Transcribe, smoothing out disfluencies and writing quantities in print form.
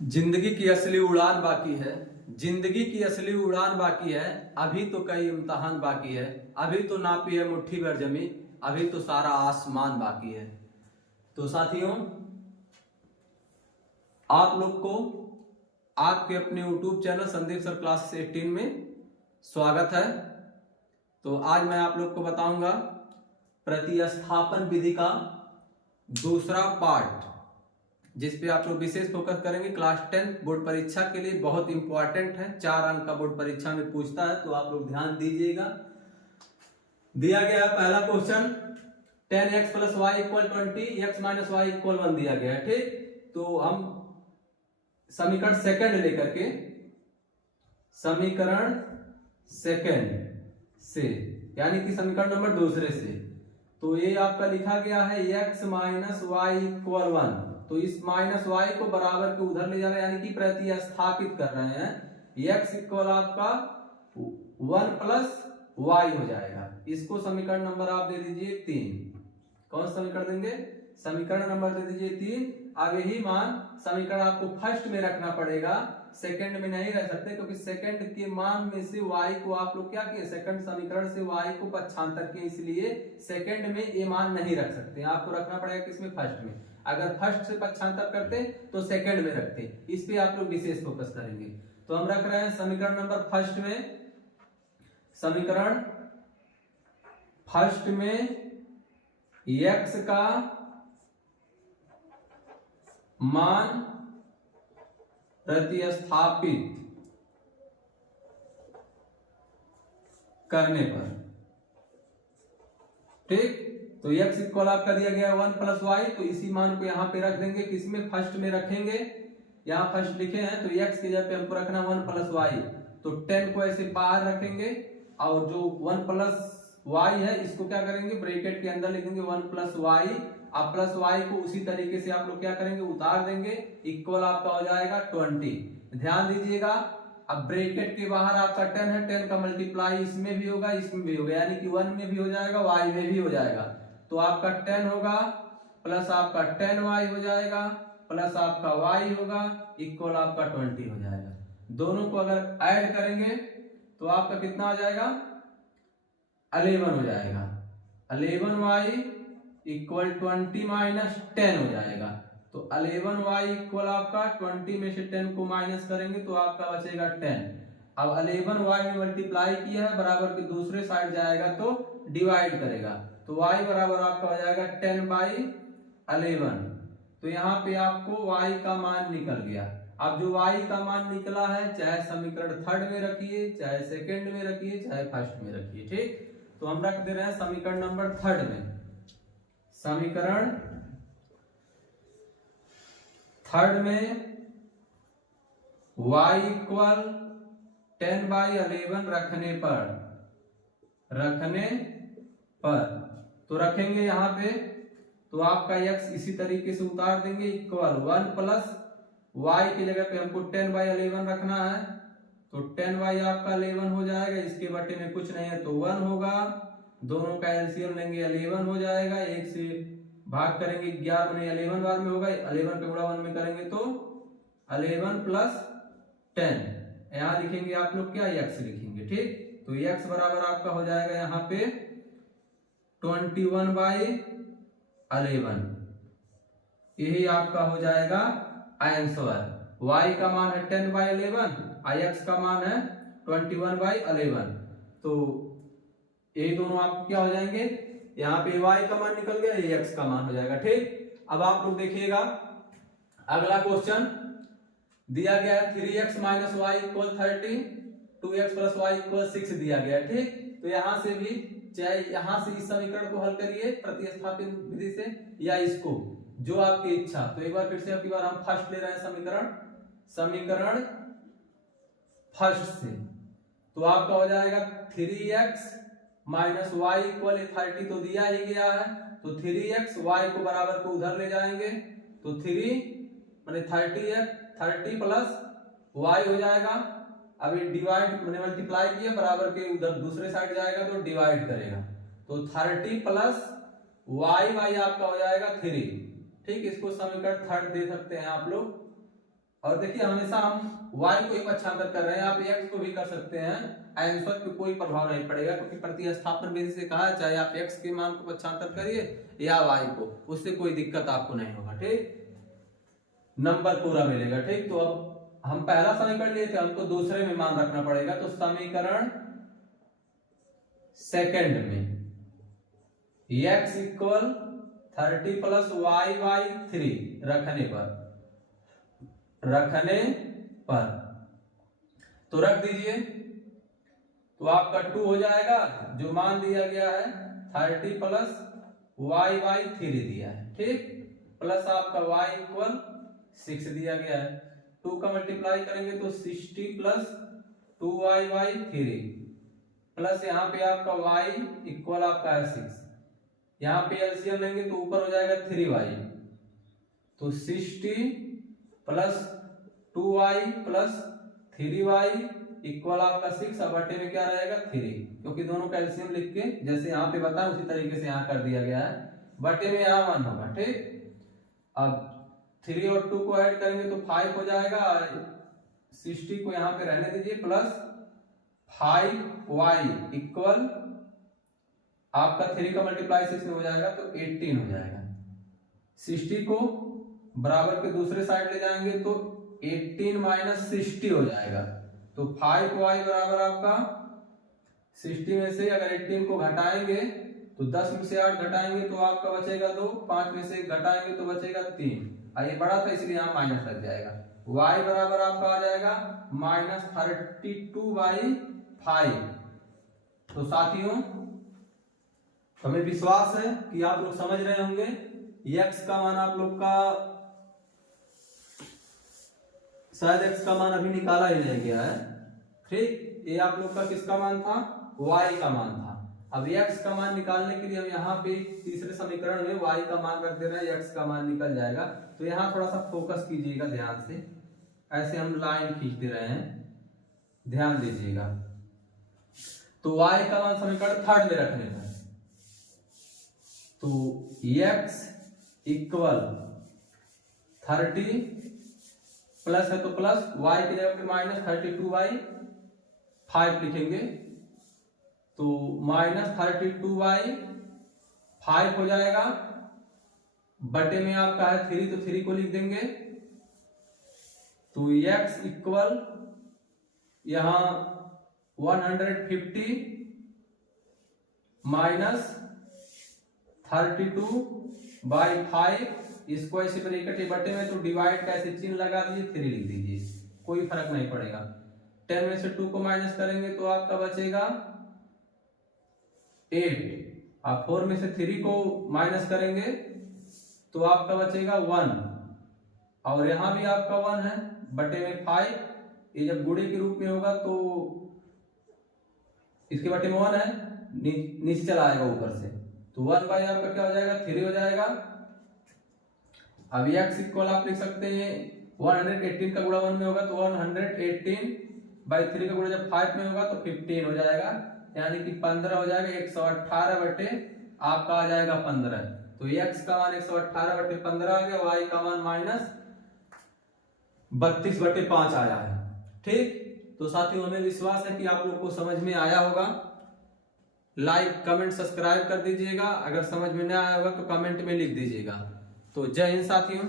जिंदगी की असली उड़ान बाकी है। जिंदगी की असली उड़ान बाकी है। अभी तो कई इम्तहान बाकी है। अभी तो नापी है मुट्ठी भर जमी। अभी तो सारा आसमान बाकी है। तो साथियों, आप लोग को आपके अपने YouTube channel Sandeep sir class 18 में स्वागत है। तो आज मैं आप लोग को बताऊंगा प्रतिस्थापन विधि का दूसरा पार्ट, जिस पे आप लोग विशेष फोकस करेंगे। क्लास 10 बोर्ड परीक्षा के लिए बहुत इंपॉर्टेंट है। 4 अंक का बोर्ड परीक्षा में पूछता है, तो आप लोग ध्यान दीजिएगा। दिया गया है पहला question, 10x + y = 20, x - y = 1 दिया गया है। ठीक, तो हम समीकरण सेकंड लेकर के, समीकरण सेकंड से यानी कि समीकरण नंबर दूसरे से, तो ये आपका लिखा गया है x - y = 1। तो इस माइनस y को बराबर के उधर ले जा रहे हैं, यानी कि प्रतिस्थापित कर रहे हैं। x इक्वल आपका 1 + y हो जाएगा। इसको समीकरण नंबर आप दे दीजिए 3। कौन सा समीकरण देंगे? समीकरण नंबर दे दीजिए 3। अब यही मान समीकरण आपको फर्स्ट में रखना पड़ेगा, सेकंड में नहीं रह सकते, क्योंकि सेकंड के मान में से y को आप लोग क्या किए, सेकंड समीकरण से y को पक्षांतर किए, इसलिए सेकंड में ये मान नहीं रख सकते। आपको रखना पड़ेगा किसमें? फर्स्ट में। अगर फर्स्ट से पक्षांतर करते तो सेकंड में रखते। इस पे आप लोग विशेष फोकस करेंगे। तो हम रख रहे हैं समीकरण नंबर फर्स्ट में, समीकरण फर्स्ट में x का मान प्रतिस्थापित करने पर, ठीक, तो x इक्वल आपका दिया गया 1 + y, तो इसी मान को यहां पे रख देंगे। किसमें? फर्स्ट में रखेंगे। यहां फर्स्ट लिखे हैं, तो x की जगह पे हमको रखना 1 + y, तो 10 को ऐसे बाहर रखेंगे, और जो 1 + y है इसको क्या करेंगे, ब्रैकेट के अंदर लिखेंगे 1 + y। अब प्लस y को उसी तरीके से आप लोग क्या करेंगे, उतार देंगे। इक्वल आपका हो जाएगा 20। ध्यान दीजिएगा, अब ब्रैकेट के बाहर आपका 10 है, 10 का मल्टीप्लाई इसमें भी होगा, इसमें भी होगा, यानी कि 1 में भी हो जाएगा, y में भी हो जाएगा। तो आपका 10 होगा प्लस आपका 10y हो जाएगा प्लस आपका y होगा, इक्वल आपका 20 हो जाएगा। दोनों को अगर ऐड करेंगे तो आपका कितना हो जाएगा? 11 हो जाएगा। 11y इक्वल 20 - 10 हो जाएगा। तो 11y इक्वल आपका 20 में से 10 को माइनस करेंगे तो आपका बचेगा 10। अब 11y में मल्टीप्लाई किया है, बराबर के दूसरे साइड जाएगा तो डिवाइड करेगा, तो y बराबर आपका हो जाएगा 10/11। तो यहाँ पे आपको y का मान निकल गया। अब जो y का मान निकला है, चाहे समीकरण थर्ड में रखिए, चाहे सेकंड में रखिए, चाहे फर्स्ट में रखिए, ठीक। तो हम रख दे रहे हैं समीकरण नंबर थर्ड में। समीकरण थर्ड में y इक्वल 10/11 रखने पर तो रखेंगे यहाँ पे, तो आपका x इसी तरीके से उतार देंगे, इक्वल 1 + y की जगह पे हमको 10/11 रखना है, तो 10y आपका 11 हो जाएगा। इसके बटे में कुछ नहीं है तो 1 होगा, दोनों का एलसीएम लेंगे 11 हो जाएगा। 1 से भाग करेंगे 11 में 11 बार में होगा, 11 पे गुणा 1 में करेंगे तो 11 + 10। यहाँ लिखेंगे आप लोग क्या, x लिखेंगे, ठीक। तो x बराबर आपका हो जाएगा यहाँ पे 21/11। यही आपका हो जाएगा आंसर। y का मान है 10/11, x का मान है 21/11। तो ये दोनों आपको क्या हो जाएंगे, यहाँ पे y का मान निकल गया, ये x का मान हो जाएगा, ठीक। अब आप लोग देखिएगा अगला क्वेश्चन दिया गया है 3x - y = 30, 2x + y = 6 दिया गया है, ठीक। तो यहां से भी, चाहे यहां से इस समीकरण को हल करिए प्रतिस्थापित विधि से, या इसको, जो आपकी इच्छा। तो एक बार फिर से, अब की बार हम फर्स्ट ले रहे हैं समीकरण फर्स्ट से, तो आपका हो जाएगा 3x - y = 30, तो दिया ही गया है, तो 3x, y को बराबर को उधर ले जाएंगे, तो 3 माने 30 प्लस y हो जाएगा। अभी डिवाइड मैंने मल्टीप्लाई किया, बराबर के उधर दूसरे साइड जाएगा तो डिवाइड करेगा, तो 30 प्लस y आपका हो जाएगा 3, ठीक। इसको समीकरण थर्ड दे सकते हैं आप लोग। और देखिए हमेशा हम y को ही पक्षांतर कर रहे हैं, आप x को भी कर सकते हैं, आंसर पे कोई प्रभाव नहीं पड़ेगा, क्योंकि प्रतिस्थापन विधि से कहा है चाहे आप x के मान को पक्षांतर करिए या y को, उससे कोई दिक्कत आपको नहीं होगा। ठीक, नंबर पूरा मिलेगा। ठीक, तो अब हम पहला समीकरण लिए थे, हमको दूसरे में मान रखना पड़ेगा। तो समीकरण सेकंड में x इक्वल 30 प्लस y/3 रखने पर तो रख दीजिए, तो आपका 2 हो जाएगा, जो मान दिया गया है 30 प्लस y/3 दिया है। ठीक, प्लस आपका y इक्वल 6 दिया गया है, 2 का मल्टीप्लाई करेंगे तो 60 प्लस 2y/3 प्लस यहाँ पे आपका y इक्वल आपका है 6, यहाँ पे एलसीएम लेंगे तो ऊपर हो जाएगा 3y, तो 60 plus 2y plus 3y equal आपका 6, अब बटे में क्या रहेगा 3, क्योंकि दोनों का एलसीएम लिख के जैसे यहाँ पे बताया उसी तरीके से यहाँ कर दिया गया है, बटे में यहाँ 1 होगा। ठीक, अब 3 और 2 को ऐड करेंगे तो 5 हो जाएगा, 60 को यहाँ पे रहने दीजिए, प्लस 5y इक्वल आपका 3 का मल्टीप्लाई 6 में हो जाएगा तो 18 हो जाएगा। 60 को बराबर के दूसरे साइड ले जाएंगे तो 18 माइनस 60 हो जाएगा, तो 5y बराबर आपका 60 में से अगर 18 को घटाएंगे तो 10 में से 8 घटाएंगे तो आपका बचेगा 2, 5 में से घटाएंगे तो बचेगा 3, ये बड़ा था इसलिए यहाँ माइनस लग जाएगा। y बराबर आपका आ जाएगा -32/5। तो साथियों हमें विश्वास है कि आप लोग समझ रहे होंगे, x का मान आप लोग का शायद x का मान अभी निकाला ही नहीं गया है। ठीक, ये आप लोग का किसका मान था, y का मान था। अब x का मान निकालने के लिए हम यहाँ पे तीसरे समीकरण में y का मान रख दे रहे हैं, x का मान निकल जाएगा। तो यहाँ थोड़ा सा फोकस कीजिएगा ध्यान से, ऐसे हम लाइन खींच दे रहे हैं, ध्यान दीजिएगा। तो y का मान समीकरण थर्ड में रखने पर, तो x इक्वल 30 प्लस है तो प्लस, y की जगह पे -32/5 लिखेंगे, तो -32/5 हो जाएगा, बटे में आपका है 3 तो 3 को लिख देंगे, तो x इक्वल यहां 150 माइनस 32/5, इसको ऐसे ब्रैकेट बटे में तो डिवाइड का ऐसे चिन्ह लगा दीजिए, 3 लिख दीजिए, कोई फर्क नहीं पड़ेगा। 10 में से 2 को माइनस करेंगे तो आपका बचेगा 8, आप 4 में से 3 को माइनस करेंगे तो आपका बचेगा 1, और यहां भी आपका 1 है, बटे में 5, ये जब गुणे के रूप में होगा तो इसके बटे में 1 है, नीचे चला आएगा ऊपर से, तो 1/, आपका क्या हो जाएगा 3 हो जाएगा। अब x इक्वल आप लिख सकते हैं 118 का गुणा 1 में होगा तो 118/3 का गुणा जब 5 में होगा तो 15 हो जाएगा, यानी कि 15 हो जाएगा। 118 बटे आपका आ जाएगा 15, तो x का मान 118/15 आ गया, y का मान -32/5 आया है। ठीक, तो साथियों हमें विश्वास है कि आप लोग को समझ में आया होगा। लाइक कमेंट सब्सक्राइब कर दीजिएगा, अगर समझ में नहीं आया होगा तो कमेंट में लिख दीजिएगा। तो जय हिंद साथियों।